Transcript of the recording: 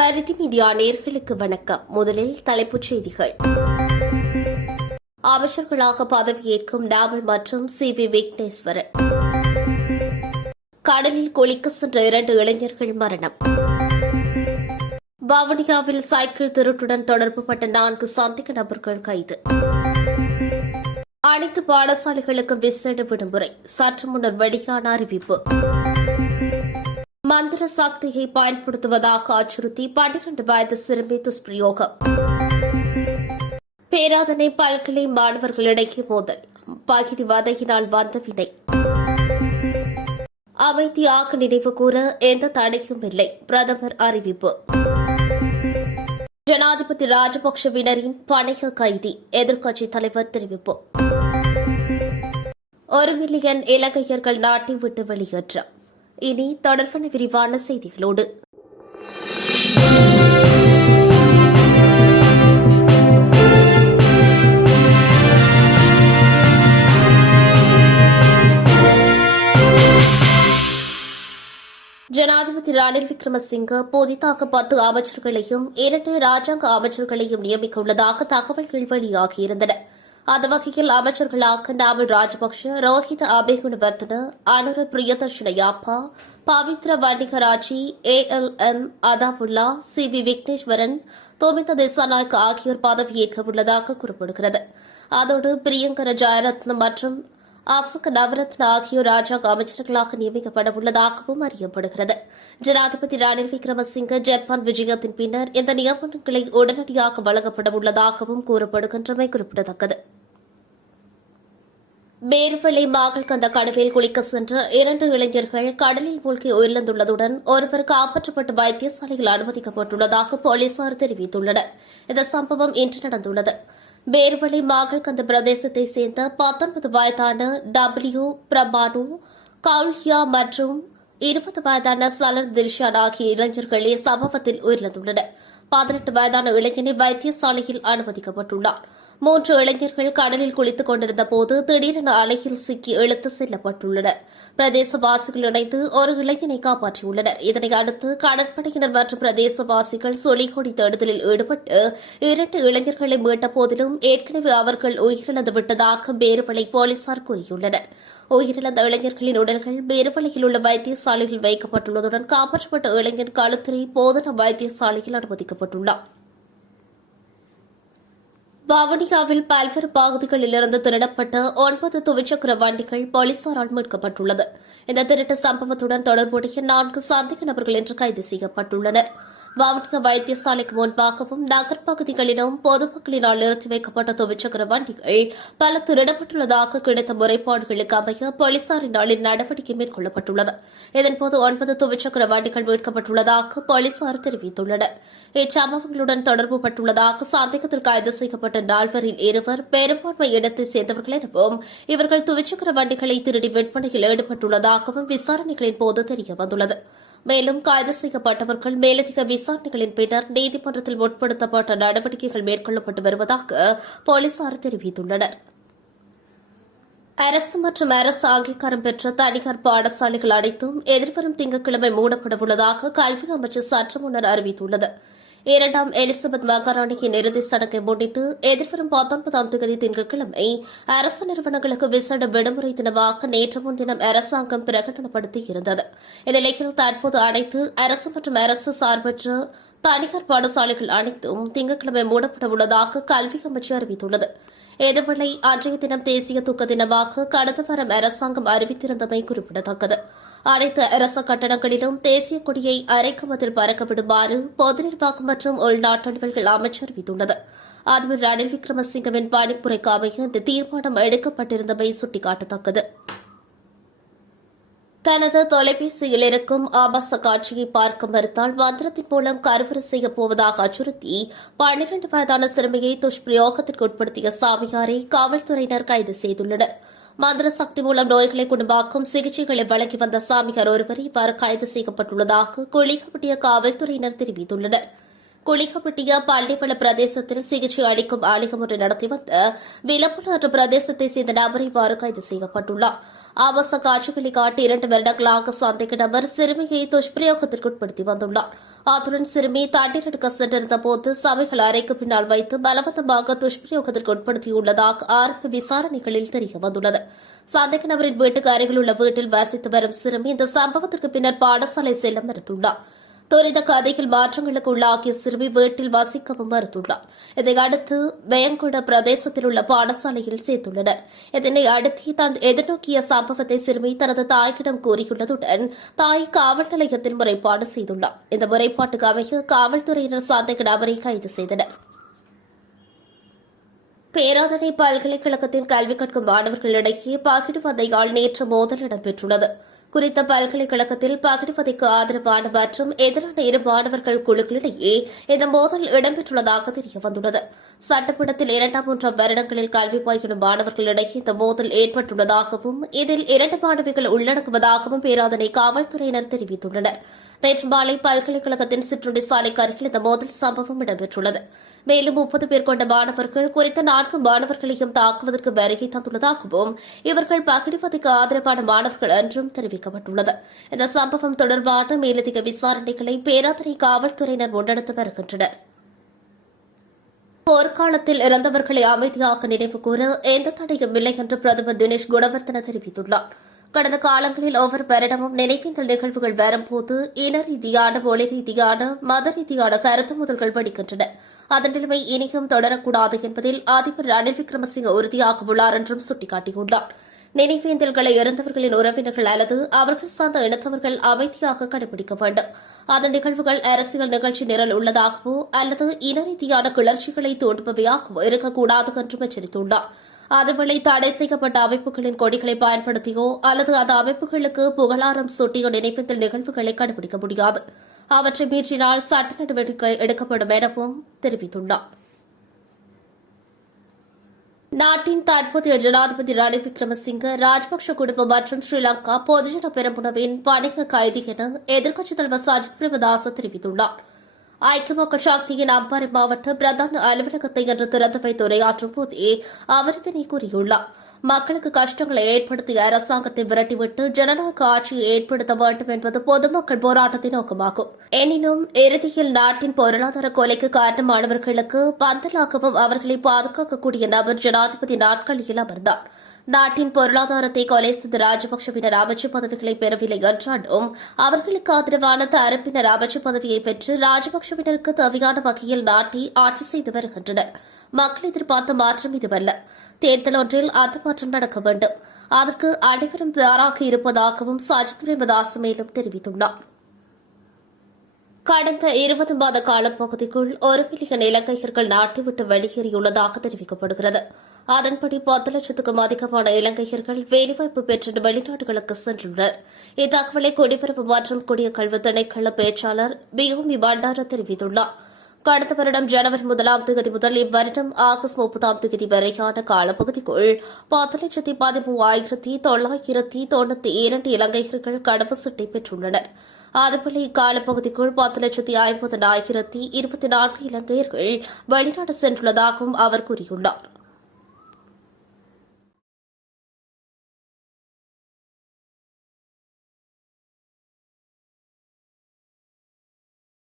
பரிதி media நேயர்களுக்கு வணக்கம். முதலில் தலைப்புச் செய்திகள். அமைச்சர்களாக பதவியேற்கும் நாமல் மற்றும் சி.வி. விக்னேஸ்வரன். கடலில் குளிக்க சென்ற 2 இளைஞர்கள் மரணம். வவுனியாவில் சைக்கிள் திருட்டுடன் தொடர்புபட்ட 4 சந்தேக நபர்கள் கைது. அனைத்து பாடசாலைகளுக்கும் விசேட விடுமுறை, சற்று முன்னர் வெளியான அறிவிப்பு. மந்திர சக்தியை பயன்படுத்துவதாக அச்சுறுத்தி 12 வயது சிறுமி துஷ்பிரயோகம். பேராதனை பல்கலை மாணவர்களிடையே மோதல், பகிர்வதையினால் வந்த வினை. அமைதியாக நினைவு கூற எந்த தடையும் இல்லை, பிரதமர் அறிவிப்பு. ஜனாதிபதி ராஜபக்சவினரின் பணைய கைதி, எதிர்க்கட்சித் தலைவர் தெரிவிப்பு. 1 மில்லியன் இலங்கையர்கள் நாட்டை விட்டு வெளியேற்றம். இனி தொடர்பான விரிவான செய்திகளோடு. ஜனாதிபதி ரணில் விக்ரமசிங்க புதிதாக 10 அமைச்சர்களையும் 2 ராஜாங்க அமைச்சர்களையும் நியமிக்க உள்ளதாக தகவல்கள் வெளியாகியிருந்தன. அந்த வகையில் அமைச்சர்களாக நாமல் ராஜபக்ஷ, ரோஹித அபேகுணவர்தன, அனுர பிரியதர்ஷன யாப்பா, பவித்ர வன்னிகராஜி, ALM அதாவுல்லா, சி.வி. விக்னேஸ்வரன், தோமிந்த திசாநாயக் ஆகியோர் பதவியேற்க உள்ளதாக கூறப்படுகிறது. அதோடு பிரியங்கர ஜெயரத்னம் மற்றும் அசோக் நவரத்ன ஆகியோர் ராஜாங்க அமைச்சர்களாக நியமிக்கப்பட உள்ளதாகவும் அறியப்படுகிறது. ஜனாதிபதி ரணில் விக்ரமசிங்க ஜப்பான் விஜயத்தின் பின்னர் இந்த நியமனங்களை உடனடியாக வழங்கப்பட உள்ளதாகவும் கூறப்படுகின்றமை குறிப்பிடத்தக்கது. மேல்வெளி மாகல்கந்த கடலில் குளிக்க சென்ற 2 இளைஞர்கள் கடலில் மூழ்கி உயிரிழந்துள்ளதுடன் ஒருவர் காப்பாற்றப்பட்டு வைத்தியசாலையில் அனுமதிக்கப்பட்டுள்ளதாக போலீசார் தெரிவித்துள்ளனர். இந்த சம்பவம் இன்று நடந்துள்ளது. மேல்வெளி மாகல்கந்த பிரதேசத்தைச் சேர்ந்த 19 வயதான W. பிரபானு கவுல்யா மற்றும் 20 வயதான சலர் தில்ஷான் ஆகிய இளைஞர்களே சம்பவத்தில் உயிரிழந்துள்ளனர். 18 வயதான இளைஞனை வைத்தியசாலையில் அனுமதிக்கப்பட்டுள்ளார். 3 இளைஞர்கள் கடலில் குளித்துக் கொண்டிருந்த போது திடீரென அலையில் சிக்கி இழுத்து செல்லப்பட்டுள்ளனர். பிரதேசவாசிகள் இணைந்து ஒரு இளைஞனை காப்பாற்றியுள்ளனர். இதனை அடுத்து கடற்படையினர் மற்றும் பிரதேசவாசிகள் சொலிகொடி தேடுதலில் ஈடுபட்டு 2 இளைஞர்களை மீட்ட போதிலும் ஏற்கனவே அவர்கள் உயிரிழந்து விட்டதாக பேருவளை போலீசார் கூறியுள்ளனர். உயிரிழந்த இளைஞர்களின் உடல்கள் பேருவளையில் உள்ள வைத்தியசாலையில் வைக்கப்பட்டுள்ளதுடன் காப்பாற்றப்பட்ட இளைஞன் களுத்திரை போதனா வைத்தியசாலையில் அனுமதிக்கப்பட்டுள்ளார். வவுனியாவில் பல்வேறு பகுதிகளிலிருந்து திருடப்பட்ட 9 துவிச்சக்கர வண்டிகள் போலீசாரால் மீட்கப்பட்டுள்ளது. இந்த திருட்டு சம்பவத்துடன் தொடர்புடைய 4 சந்தேக நபர்கள் இன்று கைது செய்யப்பட்டுள்ளனர். வவுனியா வைத்தியசாலைக்கு முன்பாகவும் நகர்ப்பகுதிகளிலும் பொதுமக்களினால் நிறுத்தி வைக்கப்பட்ட துவிச்சக்கர வண்டிகள் பல திருடப்பட்டுள்ளதாக கிடைத்த முறைப்பாடுகளுக்கு அமைய போலீசாரினால் இந்நடவடிக்கை மேற்கொள்ளப்பட்டுள்ளது. இதன்போது 9 துவிச்சக்கர வண்டிகள் மீட்கப்பட்டுள்ளதாக போலீசார் தெரிவித்துள்ளனர். இச்சம்பவங்களுடன் தொடர்புபட்டுள்ளதாக சந்தேகத்தில் கைது செய்யப்பட்ட 4 இருவர் பெரும்பான்மை இடத்தைச் சேர்ந்தவர்கள் எனவும் இவர்கள் துவிச்சக்கர வண்டிகளை திருடி விற்பனையில் ஈடுபட்டுள்ளதாகவும் விசாரணைகளின் போது தெரியவந்துள்ளது. மேலும் கைது செய்யப்பட்டவர்கள் மேலதிக விசாரணைகளின் பின்னர் நீதிமன்றத்தில் உட்படுத்தப்பட்ட நடவடிக்கைகள் மேற்கொள்ளப்பட்டு வருவதாக போலீசார் தெரிவித்துள்ளனர். அரசு மற்றும் அரசு அங்கீகாரம் பெற்ற தனியார் பாடசாலைகள் அனைத்தும் எதிர்வரும் திங்கட்கிழமை மூடப்பட உள்ளதாக கல்வி அமைச்சர் சற்று முன்னர் அறிவித்துள்ளது. 2ஆம் எலிசபெத் மகாராணியின் இறுதிச் சடங்கை முன்னிட்டு எதிர்வரும் 19ஆம் தேதி திங்கட்கிழமை அரசு நிறுவனங்களுக்கு விசேட விடுமுறை தினமாக நேற்று முன்தினம் அரசாங்கம் பிரகடனப்படுத்தியிருந்தது. இந்நிலையில் தற்போது அனைத்து அரசு மற்றும் அரசு சார்பற்ற தனியார் பாடசாலைகள் அனைத்தும் திங்கட்கிழமை மூடப்பட உள்ளதாக கல்வி அமைச்சர் அறிவித்துள்ளது. இதேவேளை அன்றைய தினம் தேசிய துக்க தினமாக கடந்த வாரம் அரசாங்கம் அறிவித்திருந்தமை குறிப்பிடத்தக்கது. அனைத்து அரசு கட்டடங்களிலும் தேசிய கொடியை அரைக்கமத்தில் பறக்கவிடுமாறு பொது நிர்வாகம் மற்றும் உள்நாட்டு அலுவல்கள் அமைச்சர் அறிவித்துள்ளது. அதிபர் ரணில் விக்ரமசிங்கவின் பணிப்புரைக்கு அமைய இந்த தீர்மானம் எடுக்கப்பட்டிருந்தமை சுட்டிக்காட்டத்தக்கது. தனது தொலைபேசியில் இருக்கும் ஆபாச காட்சியை பார்க்க மறுத்தால் மந்திரத்தின் மூலம் கருவறை செய்யப் போவதாக அச்சுறுத்தி 12 வயதான சிறுமியை துஷ்பிரயோகத்திற்கு உட்படுத்திய சாமியாரை காவல்துறையினர் கைது செய்துள்ளனர். மந்திர சக்தி மூலம் நோய்களை குணமாக்கும் சிகிச்சைகளை வழங்கி வந்த சாமியார் ஒருவர் இவ்வாறு கைது செய்யப்பட்டுள்ளதாக குளிக்கப்பட்டிய காவல்துறையினர் தெரிவித்துள்ளனர். குளிக்கப்பட்டிய பள்ளிப்பள பிரதேசத்தில் சிகிச்சை அளிக்கும் ஆலயம் ஒன்று நடத்தி வந்த விலப்புலாற்று பிரதேசத்தைச் சேர்ந்த நபர் இவ்வாறு கைது செய்யப்பட்டுள்ளார். ஆபாச காட்சிகளை காட்டி 2 வருடங்களாக சந்தேக நபர் சிறுமியை துஷ்பிரயோகத்திற்கு உட்படுத்தி வந்துள்ளார். அத்துடன் சிறுமி தண்ணீர் எடுக்க சென்றிருந்த போது சமையல் அறைக்கு பின்னால் வைத்து பலவந்தமாக துஷ்பிரயோகத்திற்கு உட்படுத்தியுள்ளதாக ஆரம்ப விசாரணைகளில் தெரியவந்துள்ளது. சந்தேக நபரின் வீட்டுக்கு அருகில் உள்ள வீட்டில் வசித்து வரும் சிறுமி இந்த சம்பவத்திற்கு பின்னர் பாடசாலை செல்ல மறுத்துள்ளார். துரித கதையில் மாற்றங்களுக்கு உள்ளாகிய சிறுமி வீட்டில் வசிக்கவும் மறுத்துள்ளார். இதையடுத்து வேங்குட பிரதேசத்தில் உள்ள பாடசாலையில் சேர்த்துள்ளனர். இதனை அடுத்து தான் எதிர்நோக்கிய சம்பவத்தை சிறுமி தனது தாயிடம் கூறியுள்ளதுடன் தாய் காவல் நிலையத்தில் முறைப்பாடு செய்துள்ளார். இந்த முறைப்பாட்டுக்கு அமைய காவல்துறையினர் சந்தேக நபரை கைது செய்தனர். பேராதனை பல்கலைக்கழகத்தின் கல்வி கற்கும் மாணவர்களிடையே பகிர்வதையால் நேற்று மோதல் இடம்பெற்றுள்ளது. குறித்த பல்கலைக்கழகத்தில் பகிர்வதைக்கு ஆதரவான மற்றும் எதிரான இரு மாணவர்கள் குழுக்களிடையே இந்த மோதல் இடம்பெற்றுள்ளதாக தெரியவந்துள்ளது. சட்டப்பீடத்தில் 2, 3 வருடங்களில் கல்வி பயிலும் மாணவர்களிடையே இந்த மோதல் ஏற்பட்டுள்ளதாகவும் இதில் 2 மாணவிகள் உள்ளடங்குவதாகவும் பேராதனை காவல்துறையினர் தெரிவித்துள்ளனர். நேற்று மாலை பல்கலைக்கழகத்தின் சிற்றுண்டி சாலைக்கு அருகில் இந்த மோதல் சம்பவம் இடம்பெற்றுள்ளது. மேலும் 30 பேர் கொண்ட மாணவர்கள் குறித்த 4 மாணவர்களையும் தாக்குவதற்கு வருகை தந்துள்ளதாகவும் இவர்கள் பகிர்வதைக்கு ஆதரவான மாணவர்கள் என்றும் தெரிவிக்கப்பட்டுள்ளது. இந்த சம்பவம் தொடர்பான மேலதிக விசாரணைகளை பேராதனை காவல்துறையினர் முன்னெடுத்து வருகின்றனர். போர்க்காலத்தில் இறந்தவர்களை அமைதியாக நினைவுகூர எந்த தடையும் இல்லை என்று பிரதமர் தினேஷ் குணவர்தன தெரிவித்துள்ளார். கடந்த காலங்களில் ஒவ்வொரு வருடமும் நினைவேந்தல் நிகழ்வுகள் வரும்போது இன ரீதியான, மொழி ரீதியான, மத ரீதியான கருத்து முதல்கள் வெடிக்கின்றன. அதன் நிலைமை இனியும் தொடரக்கூடாது என்பதில் அதிபர் ரணில் விக்ரமசிங்க உறுதியாக உள்ளார் என்றும் சுட்டிக்காட்டியுள்ளார். நினைவேந்தல்களை இறந்தவர்களின் உறவினர்கள் அல்லது அவர்கள் சார்ந்த இனத்தவர்கள் அமைதியாக கடைபிடிக்க வேண்டும். அதன் நிகழ்வுகள் அரசியல் நிகழ்ச்சி நிரல் உள்ளதாகவோ அல்லது இன ரீதியான கிளர்ச்சிகளை தூண்டுபவையாகவோ இருக்கக்கூடாது என்றும் எச்சரித்துள்ளார். அதுவேளை தடை செய்யப்பட்ட அமைப்புகளின் கொடிகளை பயன்படுத்தியோ அல்லது அந்த அமைப்புகளுக்கு புகழாரம் சூட்டியோ நினைவேந்தல் நிகழ்வுகளை கடைபிடிக்க முடியாது. அவற்றை மீறினால் சட்ட நடவடிக்கை எடுக்கப்படும் எனவும் தெரிவித்துள்ளார். நாட்டின் தற்போதைய ஜனாதிபதி ரணில் விக்ரமசிங்க, ராஜபக்ஷ குடும்பம் மற்றும் ஸ்ரீலங்கா பொதுஜன பெரமுனவின் பணிக கைதி என எதிர்க்கட்சித் தலைவர் சஜித் பிரேமதாச தெரிவித்துள்ளார். ஐக்கிய மக்கள் சக்தியின் அம்பாறை மாவட்ட பிரதான அலுவலகத்தை இன்று திறந்து வைத்து உரையாற்றும் போதே அவர் இதனை கூறியுள்ளார். மக்களுக்கு கஷ்டங்களை ஏற்படுத்திய அரசாங்கத்தை விரட்டிவிட்டு ஜனநாயக ஆட்சியை ஏற்படுத்த வேண்டும் என்பது பொதுமக்கள் போராட்டத்தின் நோக்கமாகும். எனினும் இறுதியில் நாட்டின் பொருளாதார கொலைக்கு காரணமானவர்களுக்கு பந்தலாகவும் அவர்களை பாதுகாக்கக்கூடிய நபர் ஜனாதிபதி நாட்களில் அமர்ந்தார். நாட்டின் பொருளாதாரத்தை கொலை செய்த ராஜபக்சவினர் அமைச்சு பதவிகளை பெறவில்லை என்றாலும் அவர்களுக்கு ஆதரவான தரப்பினர் அமைச்சு பதவியை பெற்று ராஜபக்சவினருக்கு தேவையான வகையில் நாட்டை ஆட்சி செய்து வருகின்றனர். மக்கள் எதிர்பார்த்த மாற்றம் இதுவல்ல. தேர்தல் ஒன்றில் அந்த மாற்றம் நடக்க வேண்டும். அதற்கு அனைவரும் தயாராக இருப்பதாகவும் சஜித் பிரேமதாஸ் மேலும் தெரிவித்துள்ளார். கடந்த 20 மாத காலப்பகுதிக்குள் 1 மில்லியன் இலங்கையர்கள் நாட்டை விட்டு வெளியேறியுள்ளதாக தெரிவிக்கப்படுகிறது. அதன்படி 10 லட்சத்துக்கும் அதிகமான இலங்கையர்கள் வேலைவாய்ப்பு பெற்று வெளிநாடுகளுக்கு சென்றுள்ளனர். இத்தகவலை குடிபெறவு மற்றும் குடியகல்வி திணைக்கள பேச்சாளர் பியூமி பண்டார தெரிவித்துள்ளார். கடந்த வருடம் ஜனவரி 1ஆம் தேதி முதல் இவ்வருடம் ஆகஸ்ட் 30ஆம் தேதி வரையான காலப்பகுதிக்குள் 10,13,992 இலங்கையர்கள் கடவுச்சீட்டை பெற்றுள்ளனர். அதுபோல இக்காலப்பகுதிக்குள் 10,50,24 இலங்கையர்கள் வெளிநாடு சென்றுள்ளதாகவும் அவர் கூறியுள்ளார்.